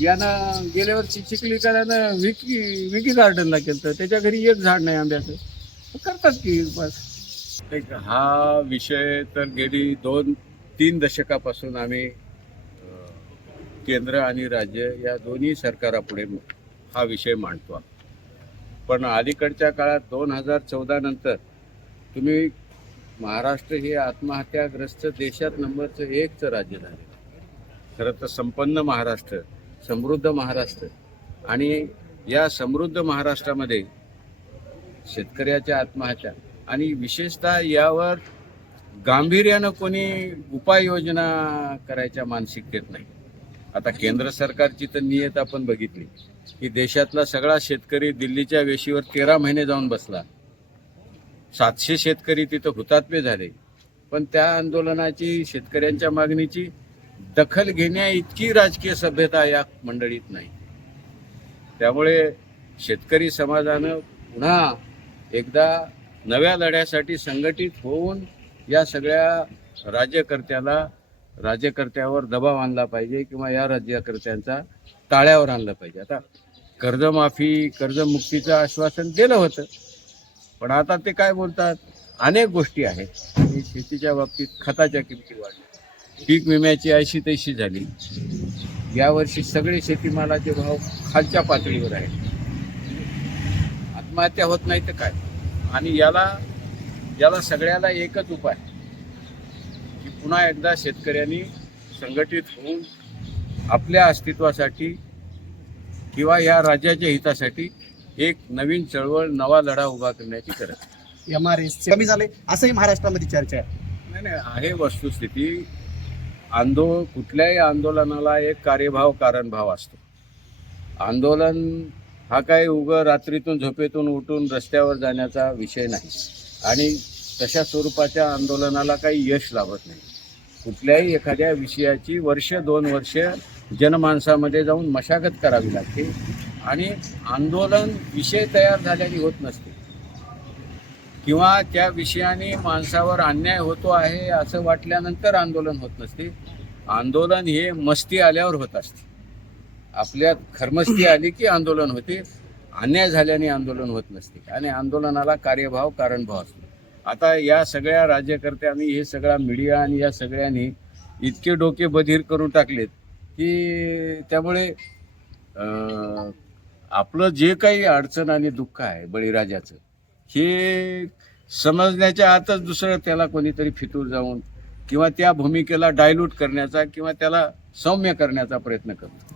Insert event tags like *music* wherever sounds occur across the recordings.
यानं गेल्या वर्षी चिखलीकरानं विकी विकी गार्डनला केलं तर त्याच्या घरी एक झाड नाही आंब्याचं. करतात की बस एक हा विषय तर गेली दोन तीन दशकापासून आम्ही केंद्र आणि राज्य या दोन्ही सरकारापुढे हा विषय मांडतो पण अलीकडच्या काळात दोन हजार चौदा नंतर तुम्ही महाराष्ट्र हे आत्महत्याग्रस्त देशात नंबरचं एकचं राज्य झालं. खरं तर संपन्न महाराष्ट्र समृद्ध महाराष्ट्र. आणि या समृद्ध महाराष्ट्रामध्ये शेतकऱ्याच्या आत्महत्या आणि विशेषतः यावर गांभीर्यानं कोणी उपाययोजना करायच्या मानसिकतेत नाही. आता केंद्र सरकारची तर नियत आपण बघितली की देशातला सगळा शेतकरी दिल्लीच्या वेशीवर तेरा महिने जाऊन बसला. सातशे शेतकरी तिथं हुतात्मे झाले. पण त्या आंदोलनाची शेतकऱ्यांच्या मागणीची दखल घेण्या इतकी राजकीय सभ्यता या मंडळीत नाही. त्यामुळे शेतकरी समाजानं पुन्हा एकदा नव्या लढ्यासाठी संघटित होऊन या सगळ्या राज्यकर्त्याला राज्यकर्त्यावर दबाव आणला पाहिजे किंवा या राज्यकर्त्यांचा ताळ्यावर आणलं पाहिजे. आता कर्जमाफी कर्जमुक्तीचं आश्वासन दिलं होतं. पण आता ते काय बोलतात? अनेक गोष्टी आहेत. शेतीच्या बाबतीत खताच्या किमती वाढल्या. पीक विम्याची ऐशी तैशी झाली. यावर्षी सगळे शेतीमालाचे भाव खालच्या पातळीवर आहेत. आत्महत्या होत नाही तर काय? आणि याला याला सगळ्याला एकच उपाय की पुन्हा एकदा शेतकऱ्यांनी संघटित होऊन आपल्या अस्तित्वासाठी किंवा या राज्याच्या हितासाठी एक नवीन चळवळ नवा लढा उभा करण्याची गरज. एम आर एस कमी झाले. असंही महाराष्ट्रामध्ये चर्चा आहे. नाही नाही आहे वस्तुस्थिती. आंदो कुठल्याही आंदोलनाला एक कार्यभाव कारणभाव असतो. आंदोलन हा काही उगं रात्रीतून झोपेतून उठून रस्त्यावर जाण्याचा विषय नाही. आणि तशा स्वरूपाच्या आंदोलनाला काही यश लाभत नाही. कुठल्याही एखाद्या विषयाची वर्ष दोन वर्ष जनमानसामध्ये जाऊन मशागत करावी लागते. आणि आंदोलन विषय तयार झाल्याने होत नसते. किंवा त्या विषयाने माणसावर अन्याय होतो आहे असं वाटल्यानंतर आंदोलन होत नसते. आंदोलन हे मस्ती आल्यावर होत असते. आपल्यात खरमस्ती *clears throat* आली की आंदोलन होते. अन्याय झाल्याने आंदोलन होत नसते आणि आंदोलनाला कार्यभाव कारणभाव असतो. आता या सगळ्या राज्यकर्त्यांनी हे सगळा मीडिया आणि या सगळ्यांनी इतके डोके बधीर करून टाकलेत की त्यामुळे आपलं जे काही अडचण आणि दुःख आहे बळीराजाचं हे समजण्याच्या आतच दुसरं त्याला कोणीतरी फितूर जाऊन किंवा त्या भूमिकेला डायल्यूट करण्याचा किंवा त्याला सौम्य करण्याचा प्रयत्न करतो.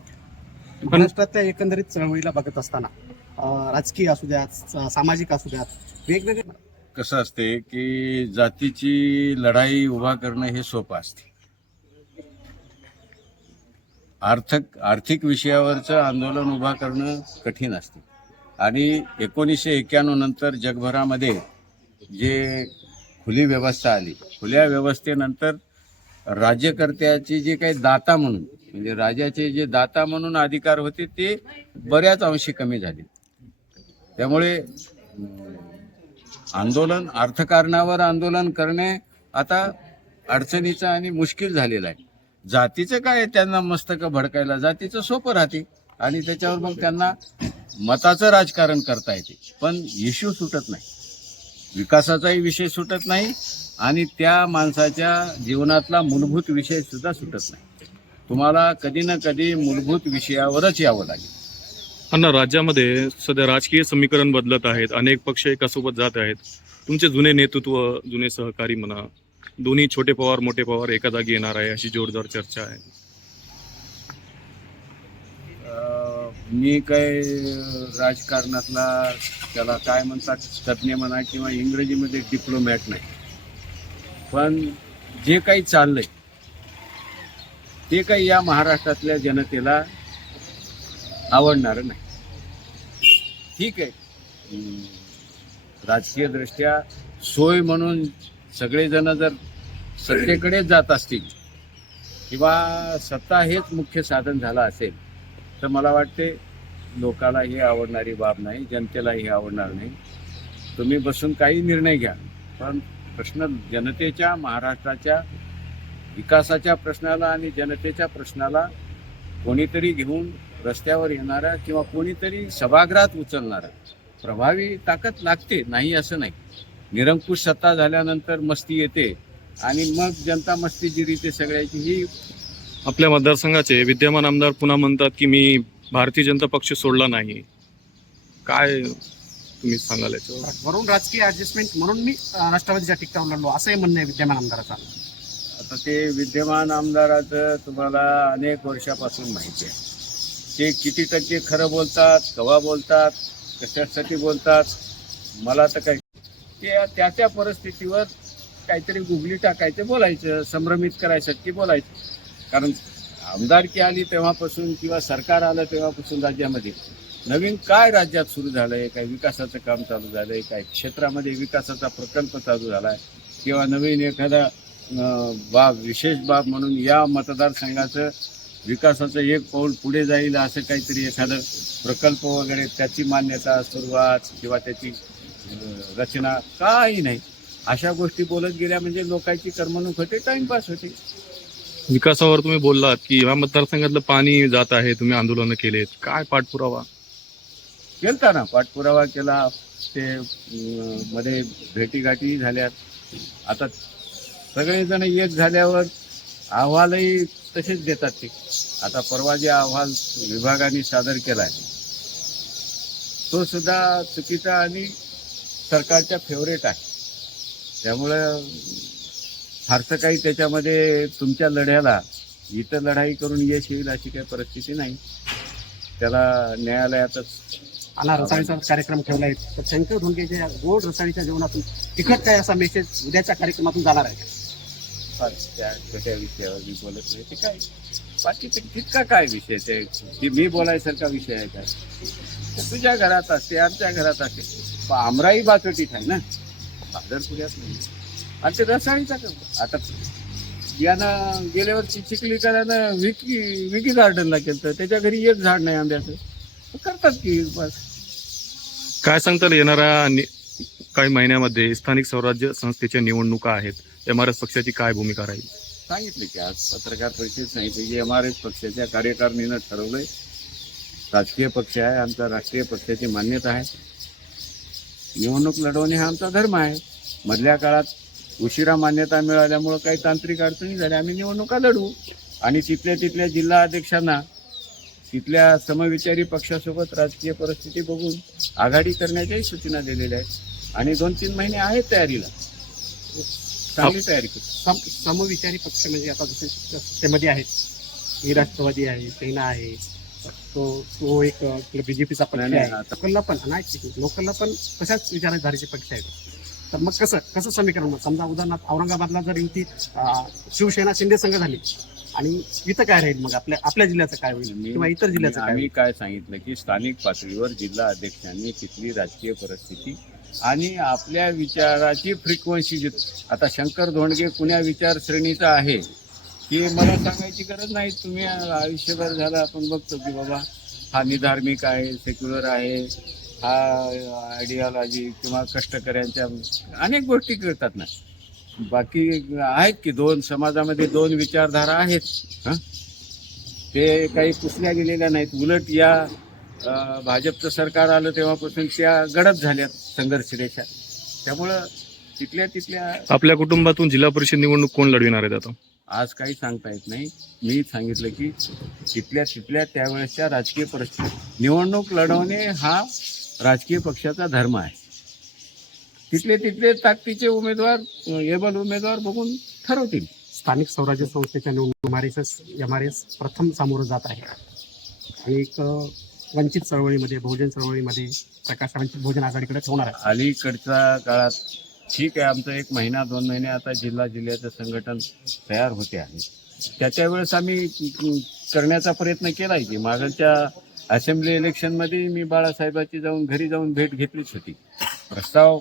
महाराष्ट्रातल्या एकंदरीत चळवळीला बघत असताना राजकीय असू द्यात सामाजिक असू द्यात वेगवेगळे कसं असते की जातीची लढाई उभा करणं हे सोपं असते. आर्थिक आर्थिक विषयावरचं आंदोलन उभा करणं कठीण असते. आणि एकोणीसशे एक्क्याण्णव नंतर जगभरामध्ये जे खुली व्यवस्था आली खुल्या व्यवस्थेनंतर राज्यकर्त्याची जे काही दाता म्हणून म्हणजे राजाचे जे दाता म्हणून अधिकार होते ते बऱ्याच अंशी कमी झाले. त्यामुळे आंदोलन अर्थकारणावर आंदोलन करणे आता अडचणीचं आणि मुश्किल झालेलं आहे. जातीचं काय त्यांना मस्तक भडकायला? जातीचं सोपं राहते. आणि त्याच्यावर मग त्यांना मताचं राजकारण करता येते. पण इश्यू सुटत नाही. विकासाचाही विषय सुटत नाही आणि त्या माणसाच्या जीवनातला मूलभूत विषय सुद्धा सुटत नाही. तुम्हाला कधी ना कधी मूलभूत विषयावरच यावं लागेल. अण्णा राज्यामध्ये सध्या राजकीय समीकरण बदलत आहेत. अनेक पक्ष एकासोबत जात आहेत. तुमचे जुने नेतृत्व जुने सहकारी म्हणा दोन्ही छोटे पवार मोठे पवार एका जागी येणार आहे अशी जोरदार चर्चा आहे अं, मी काय राजकारणातला त्याला काय म्हणतात तज्ज्ञ म्हणा किंवा इंग्रजीमध्ये डिप्लोमॅट नाही. पण जे काही चाललंय ते काही या महाराष्ट्रातल्या जनतेला आवडणारं नाही. ठीक आहे. राजकीयदृष्ट्या सोय म्हणून सगळेजण जर सत्तेकडेच जात असतील किंवा सत्ता हेच मुख्य साधन झालं असेल तर मला वाटते लोकाला ही आवडणारी बाब नाही जनतेला ही आवडणार नाही. तुम्ही बसून काही निर्णय घ्या. पण प्रश्न जनतेच्या महाराष्ट्राच्या विकासाच्या प्रश्नाला आणि जनतेच्या प्रश्नाला कोणीतरी घेऊन रस्त्यावर येणारा किंवा कोणीतरी सभागृहात उचलणारा प्रभावी ताकद लागते नाही असं नाही. निरंकुश सत्ता झाल्यानंतर मस्ती येते आणि मग जनता मस्ती ते सगळ्याची ही आपल्या मतदारसंघाचे विद्यमान आमदार पुन्हा म्हणतात की मी भारतीय जनता पक्ष सोडला नाही. काय तुम्ही सांगाल याच्यावर? वरून राजकीय ऍडजस्टमेंट म्हणून मी राष्ट्रवादीच्या तिकिटावर लढलो. असंही म्हणणं आहे विद्यमान आमदाराचा. आता ते विद्यमान आमदाराचं तुम्हाला अनेक वर्षापासून माहिती आहे. ते किती टक्के खरं बोलतात कवा बोलतात कशासाठी बोलतात मला तर काय ते त्या त्या परिस्थितीवर काहीतरी गुगली टाकायचं बोलायचं संभ्रमित करायसाठी बोलायचं. कारण आमदारकी आली तेव्हापासून किंवा सरकार आलं तेव्हापासून राज्यामध्ये नवीन काय राज्यात सुरू झालंय काय विकासाचं काम चालू झालंय काय क्षेत्रामध्ये विकासाचा प्रकल्प चालू झाला आहे किंवा नवीन एखादा बाब विशेष बाब म्हणून या मतदारसंघाचं विकासाचं एक पाऊल पुढे जाईल असं काहीतरी एखादं प्रकल्प वगैरे त्याची मान्यता सुरुवात किंवा त्याची रचना काही नाही. अशा गोष्टी बोलत गेल्या म्हणजे लोकांची करमणूक होते टाइमपास होते. विकासावर तुम्ही बोललात की या मतदारसंघातलं पाणी जात आहे तुम्ही आंदोलनं केलेत. काय पाठपुरावा? केलता ना पाठपुरावा केला. ते अं, मध्ये भेटीगाठी झाल्यात. आता सगळेजण एक झाल्यावर अहवालही तसेच देतात ते. आता परवा जे अहवाल विभागाने सादर केला आहे तो सुद्धा चुकीचा आणि सरकारच्या फेवरेट आहे. त्यामुळं फारसं काही त्याच्यामध्ये तुमच्या लढ्याला इतर लढाई करून यश येईल अशी काही परिस्थिती नाही. त्याला न्यायालयातच आणि रसाळीचा कार्यक्रम ठेवला आहे. तर शंकर धोंडगेच्या गोड रसाळीच्या जेवणातून तिखट काय असा मेसेज उद्याच्या कार्यक्रमातून जाणार आहे? त्या छोट्या विषयावर मी बोलत नाही. ते काय? बाकी ते तितका काय विषय ते ते मी बोलायसारखा विषय आहे काय? तुझ्या घरात असते आमच्या घरात असते. पण आमराई बाचोटीत आहे ना? बाजारपुऱ्यात नाही. आणि ते रसाळीचा करतो. आता यानं गेल्या वर्षी चिखलीकरानं विकी विकी गार्डनला केलं त्याच्या घरी एक झाड नाही आंब्याचं करतात की बस. काय सांगताल येणाऱ्या नि- काही महिन्यामध्ये स्थानिक स्वराज्य संस्थेच्या निवडणुका आहेत. एम आर एस पक्षाची काय भूमिका राहील? सांगितले की आज पत्रकार परिषदेत सांगितले की एम आर एस पक्षाच्या कार्यकारिणीनं ठरवलंय. राजकीय पक्ष आहे आमचा राष्ट्रीय पक्षाची मान्यता आहे. निवडणूक लढवणे हा आमचा धर्म आहे. मधल्या काळात उशिरा मान्यता मिळाल्यामुळं काही तांत्रिक अडचणी झाल्या. आम्ही निवडणुका लढवू आणि तिथल्या तिथल्या जिल्हा अध्यक्षांना तिथल्या समविचारी पक्षासोबत राजकीय परिस्थिती बघून आघाडी करण्याच्याही सूचना दिलेल्या आहेत. आणि दोन तीन महिने आहेत तयारीला. चांगली तयारी सम समविचारी पक्ष म्हणजे आता जसे सत्तेमध्ये आहेत. मी राष्ट्रवादी आहे सेना आहे. तो तो एक बीजेपीचा पक्ष नाही, आहे. लोकलला पण नाही लोकलला पण तशाच विचारधारेचे पक्ष आहेत. तर मग कसं कसं समीकरण मग समजा उदाहरणार्थ औरंगाबादला जर युती शिवसेना शिंदे संघ झाली आणि इथं काय राहील मग? आपल्या आपल्या जिल्ह्याचं काय होईल किंवा इतर जिल्ह्याचं काय आम्ही होईल? काय सांगितलं की स्थानिक पातळीवर जिल्हा अध्यक्षांनी तिथली राजकीय परिस्थिती आणि आपल्या विचाराची फ्रिक्वेन्सी आता शंकर धोंडगे कुण्या विचारश्रेणीचा आहे ही मला सांगायची गरज नाही. तुम्ही आयुष्यभर झालं आपण बघतो की बाबा हा निधार्मिक आहे सेक्युलर आहे. हा आयडिओलॉजी किंवा कष्टकऱ्यांच्या अनेक गोष्टी कळतात ना. बाकी आहेत की दोन समाजामध्ये दोन विचारधारा आहेत हं? ते काही पुसल्या गेलेल्या नाहीत. उलट या भाजपचं सरकार आलं तेव्हापासून त्या गडद झाल्यात संघर्ष रेषा त्यामुळं तिथल्या तिथल्या आपल्या कुटुंबातून जिल्हा परिषद निवडणूक कोण लढविणार आहेत आता? आज काही सांगता येत नाही. मी सांगितलं की तिथल्या तिथल्या त्यावेळेसच्या राजकीय परिस्थिती. निवडणूक लढवणे हा राजकीय पक्षाचा धर्म आहे. तिथले तिथले ताकदीचे उमेदवार एबल उमेदवार बघून ठरवतील. स्थानिक स्वराज्य संस्थेच्या निवडणूक M R S M R S प्रथम सामोरं जात आहे. आणि एक वंचित चळवळीमध्ये बहुजन चळवळीमध्ये प्रकाश वंचित बहुजन आघाडीकडे होणार आहे. अलीकडच्या काळात ठीक आहे आमचं एक महिना दोन महिने आता जिल्हा जिल्ह्याचं संघटन तयार होते आहे. त्याच्या वेळेस आम्ही करण्याचा प्रयत्न केला की मागच्या असेंब्ली इलेक्शनमध्ये मी बाळासाहेबाची जाऊन घरी जाऊन भेट घेतलीच होती. प्रस्ताव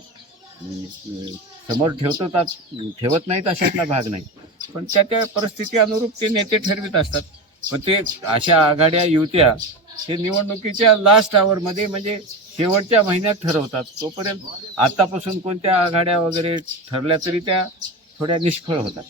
समोर ठेवतो समोर ठेवत नाहीत अशातला भाग नाही. पण त्या त्या परिस्थिती अनुरूप ते नेते ठरवित असतात. पण ते अशा आघाड्या युत्या हे निवडणुकीच्या लास्ट आवरमध्ये म्हणजे शेवटच्या महिन्यात ठरवतात. तोपर्यंत आतापासून कोणत्या आघाड्या वगैरे ठरल्या तरी त्या थोड्या निष्फळ होतात.